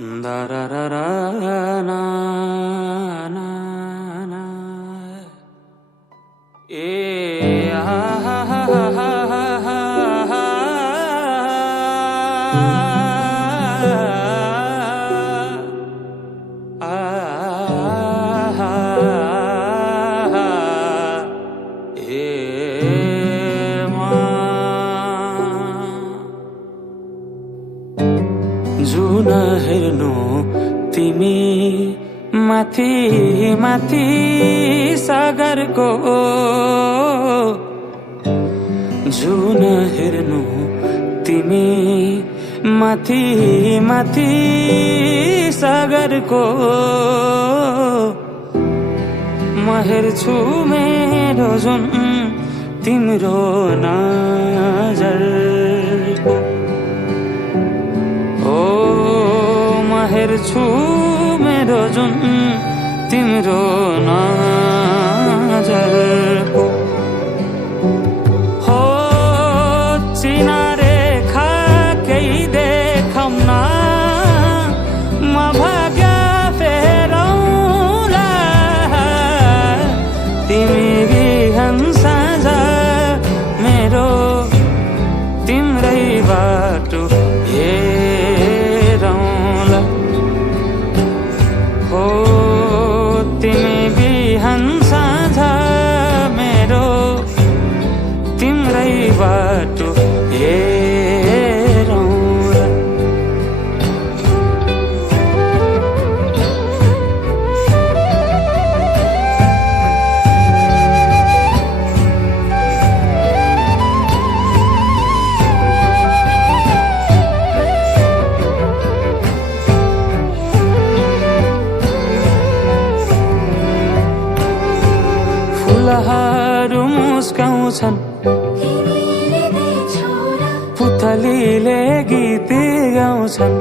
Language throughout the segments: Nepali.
Da-da-da-da-na, na, na. जुन हेर्नु तिमी माथि माथि सागरको जुन हेर्नु तिमी माथि माथि सागरको म हेर्छु मेरो जुन तिम्रो नजरको हेर्छु मेरो जुन तिम्रो नजरको हो चिनारे खा केही देखौँ न म भाग्य फेरौँला तिमी बिहान साँझ मेरो तिम्रै बाटो तिमी बिहान साँझ मेरो तिम्रै बाटो हेरौँला फुलहरू मुस्काउँछन् पुतलीले गीत गाउँछन्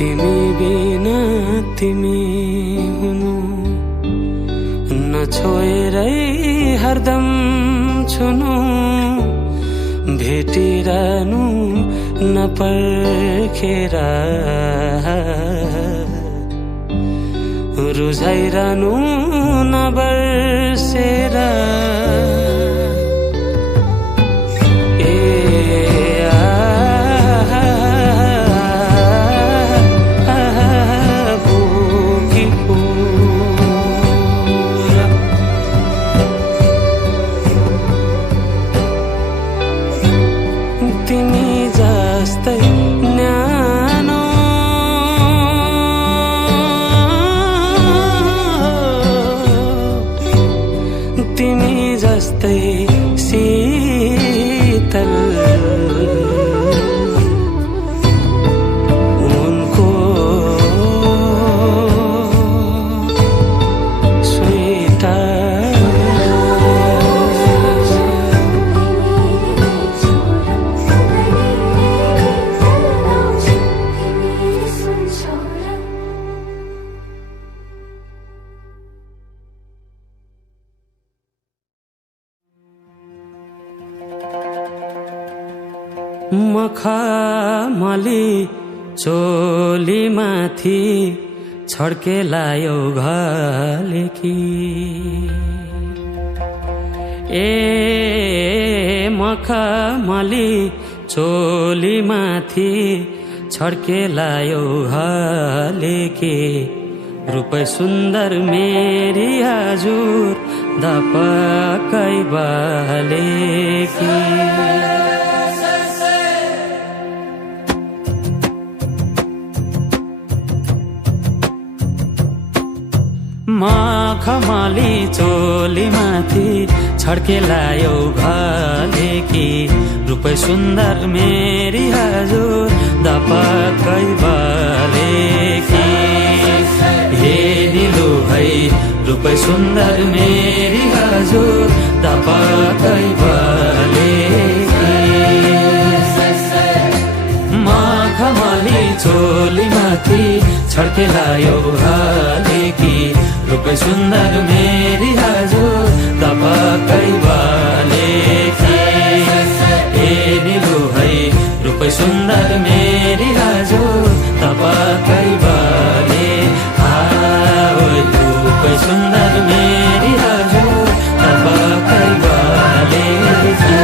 तिमी बिना तिमी हुनु नछोएरै हरदम छुनु भेटिरहनु नपर्खेर रुझाइरहनु नबर्सेर तिमी जस्तै न्यानो तिमी जस्तै शीतल उनको मखमली चोली माथि छड्केलायो घलेकी ए मखमली चोली माथि छड्केलायो घलेकी रूपै सुन्दर मेरी हजुर दपकै बालेकी मखमली चोलीमाथि छड्केलायो घलेकी रूपै सुन्दर मेरी हजुर दपकै बालेकी हे दिलु है रूपै सुन्दर मेरी हजुर दपकै बालेकी मखमली चोलीमाथि छड्केलायो घलेकी रूपै सुन्दर मेरी हजुर दपकै बालेकी हे दिलु है रूपै सुन्दर मेरी हजुर दपकै बाले रूपै सुन्दर मेरी हजुर दपकै बालेकी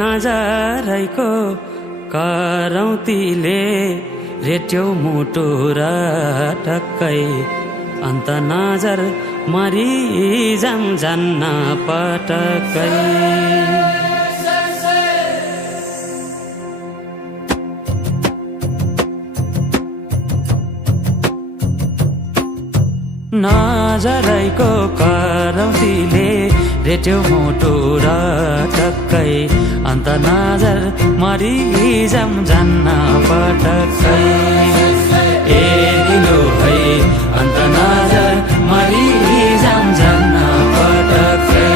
नजरैको करौतीले रेट्यो मुटु र टक्कै अन्त नजर मरि जान्न पटक्कै नजरैको करौतीले रेट्यो मुटु र टक्कै अन्त नजर मरि जान्न पटक्कै ए दिलो है अन्त नजर मरि जान्न पटक्कै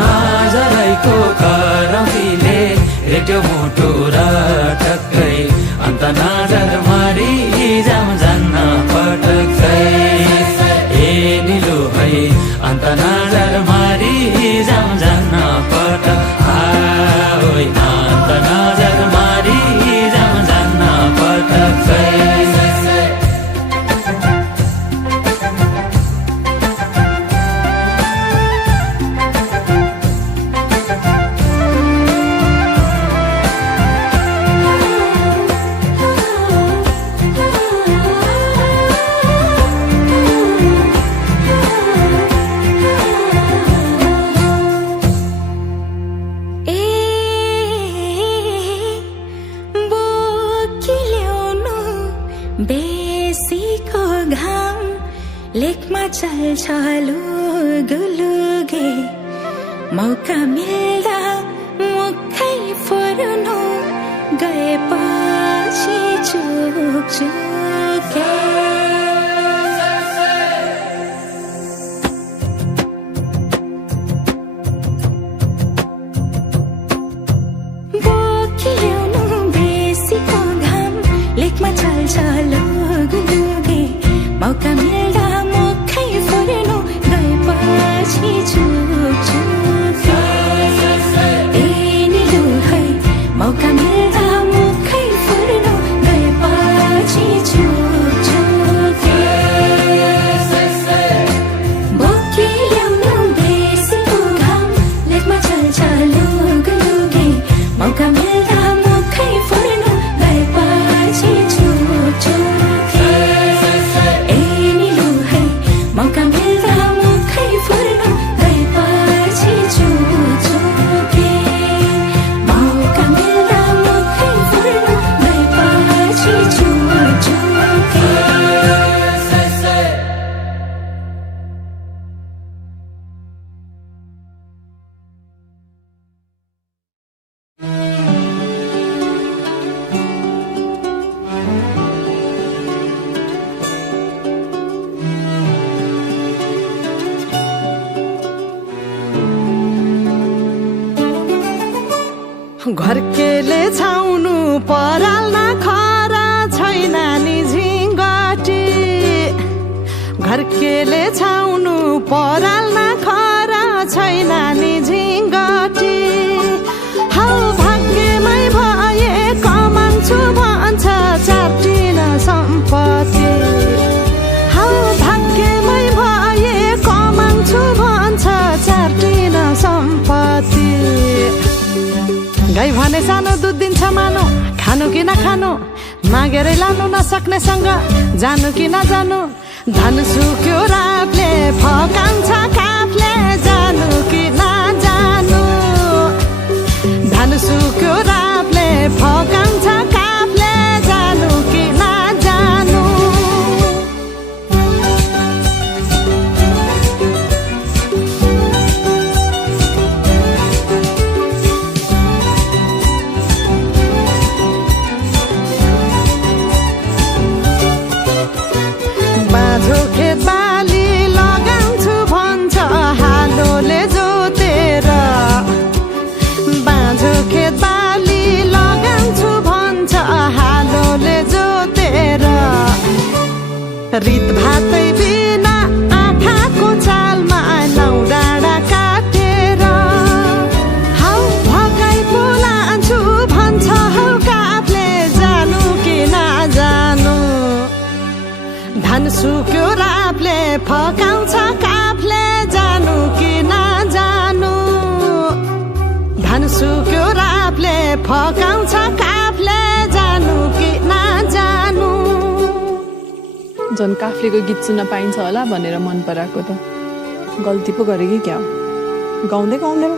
नजरैको करौतीले रेट्यो मुटु र टक्कै अन्त नजर मरि जान्न पटक्कै ए दिलो है अन्त नजर मरि जान्न पटक्कै अन्त नजर मरि जान्न पटक्कै बेसीको घाम लेकमा चल्छ लुगुलुगे मौका मिल्दा मुखै फुर्नु गएपछि चुके मौका मिल्दा मुखै फुर्नु गएपछि चुके ए निलु है मौका मिल्दा मुखै फुर्नु गएपछि चुके बोकी ल्याउनु बेसीको घाम लेकमा चल्छ लुगुलुगे मौका मिल्दा मुखै फुर्नु गएपछि चुके फर्केले छाउनु पराल्न खरा छैन नि झिङ्गटी हौ भाग्यमै भए कमान्छु भन्छ चाटिन सम्पत्ति हौ भाग्यमै भए कमान्छु भन्छ चाटिन सम्पत्ति गाई भने सानो दुध दिन्छ मानो खानु कि नखानु मागेरै लानु नसक्नेसँग जानु कि नजानु धन सुक्यो रातले फकाउँछ काफले जानु कि नजानु धन सुक्यो रातले फकाउँछ काफले जानु कि नजानु बाँझो खेत बाली लगाउँछु भन्छ हालोले जोतेर बाँझो खेत बाली लगाउँछु भन्छ हालोले जोतेर रित भातै बिना आँखाको चालमा नौ डाँडा काटेर हौ भगाइ बोलान्छु भन्छ हौ काफले जानु कि नजानु धन सुक्यो रापले फकाउँछ काफले जानु कि नजानु धन सुक्यो रापले फकाउँछ काफले जानु कि नजानु झन् काफ्लेको गीत सुन्न पाइन्छ होला भनेर मन पराएको त गल्ती पो गरे कि क्या गाउँदै गाउँदै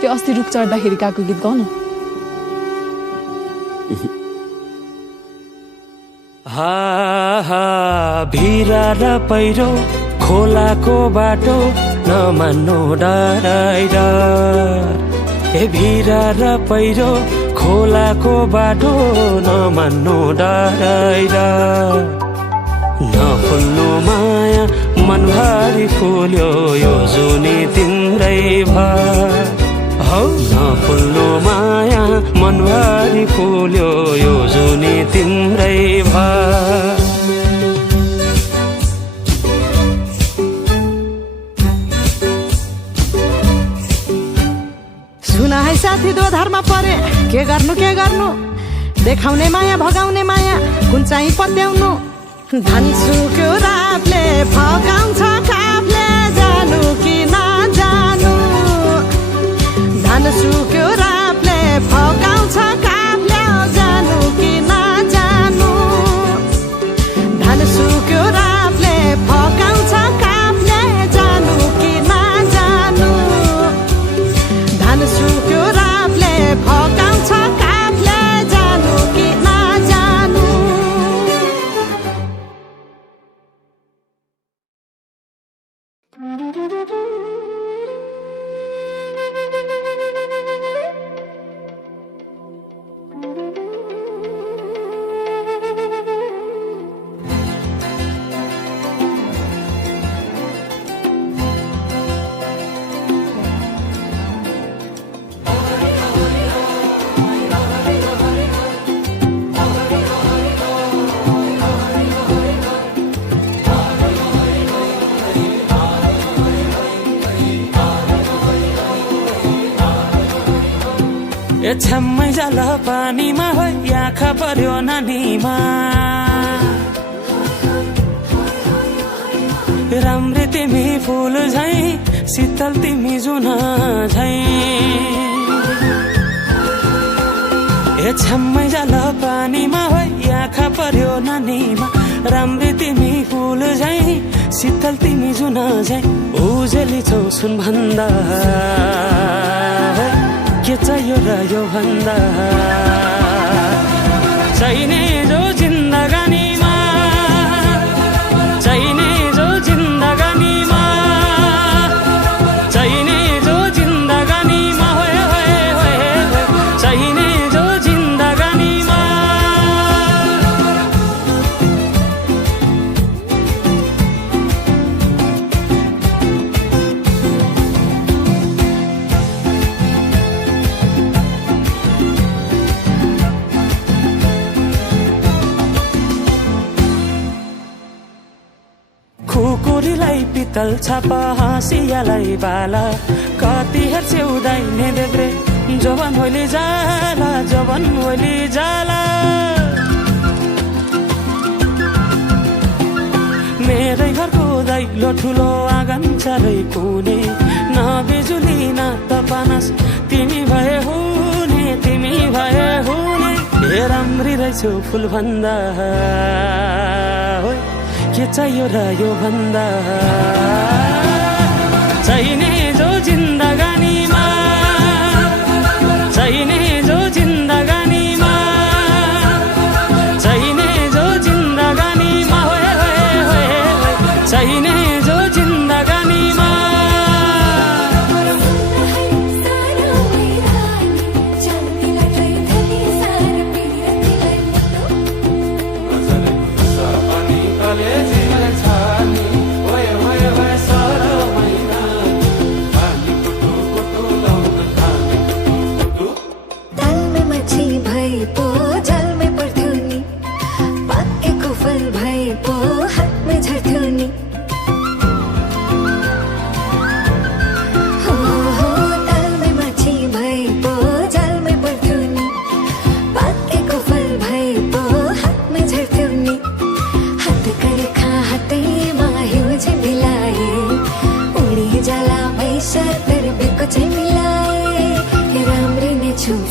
त्यो अस्ति रुख चढ्दाखेरि गएको गीत गाउन भिरा र पहिरो खोलाको बाटो नमान्नु डराइर ए भिरा र पहिरो खोलाको बाटो नमान्नु डराइर नफुल्नु माया मनभरि फुल्यो यो जुनी तिम्रै भर हौ नफुल्नु माया मनभरि फुल्यो यो जुनी तिम्रै भर सुना है साथी दोधारमा परे के गर्नु देखाउने माया भगाउने माया कुन चाहिँ पत्याउनु धन सुक्यो रातले फकाउँछ काफले जानु कि नजानु धन सुक्यो रातले फकाउँछ काफले जानु कि नजानु धन सुक्यो रातले फकाउँछ काफले जानु कि नजानु धन सुक्यो रातले फकाउँछ काफले जानु कि नजानु ए छ्याम्मै जाल पानीमा हो आँखा पर्यो नानीमा राम्री तिमी फुल झै शीतल तिमी जुन झै ए छ्याम्मै जाल पानीमा हो आँखा पर्यो नानीमा राम्री तिमी फुल झै शीतल तिमी जुन झै उजेली छौ सुन भन्दा के चाहियो र यो भन्दा चाहिने जो जिन्दगानीमा चाहिने जो जिन्दगानीमा चाहिने जो जिन्दगानीमा होए होए होए चाहिने जो जिन्दगानीमा पितल छाप हाँसियालाई बाला कति हेर्छौ दाइने देब्रे जोबन होली जाला जोबन होली जाला मेरै घरको दैलो ठुलो आँगन चारै कुने न बिजुली न त पानस तिमी भए हुने तिमी भए हुने ए राम्री रहेछौ फुल भन्दा के चाहियो र यो भन्दा चाहिने जो जिन्दगानीमा चाहिने जो जिन्दगानीमा चाहिने जो जिन्दगानीमा होए होए होए चाहिने जो जिन्दगानीमा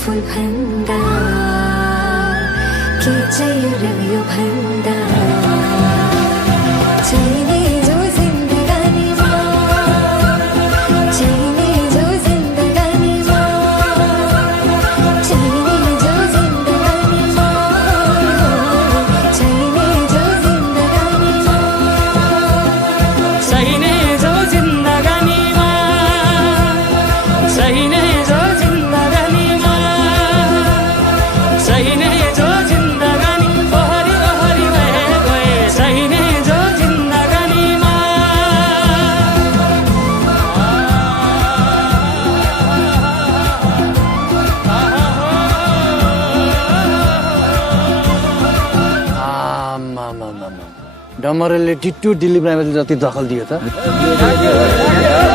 फुल भन्दा के चाहियो र यो भन्दा चाहिने जो जिन्दगानीमा चाहिने जो जिन्दगानीमा चाहिने जो जिन्दगानीमा चाहिने जो जिन्दगानीमा चाहिने जो जिन्दगानीमा चाहिने जो जिन्दगानीमा चाहिने जो जिन्दगानी ओहरी ओहरी गए गए चाहिने जो जिन्दगानीमा डमरेलले टिट्टु दिल्ली प्राइमेरी जति दखल दियो त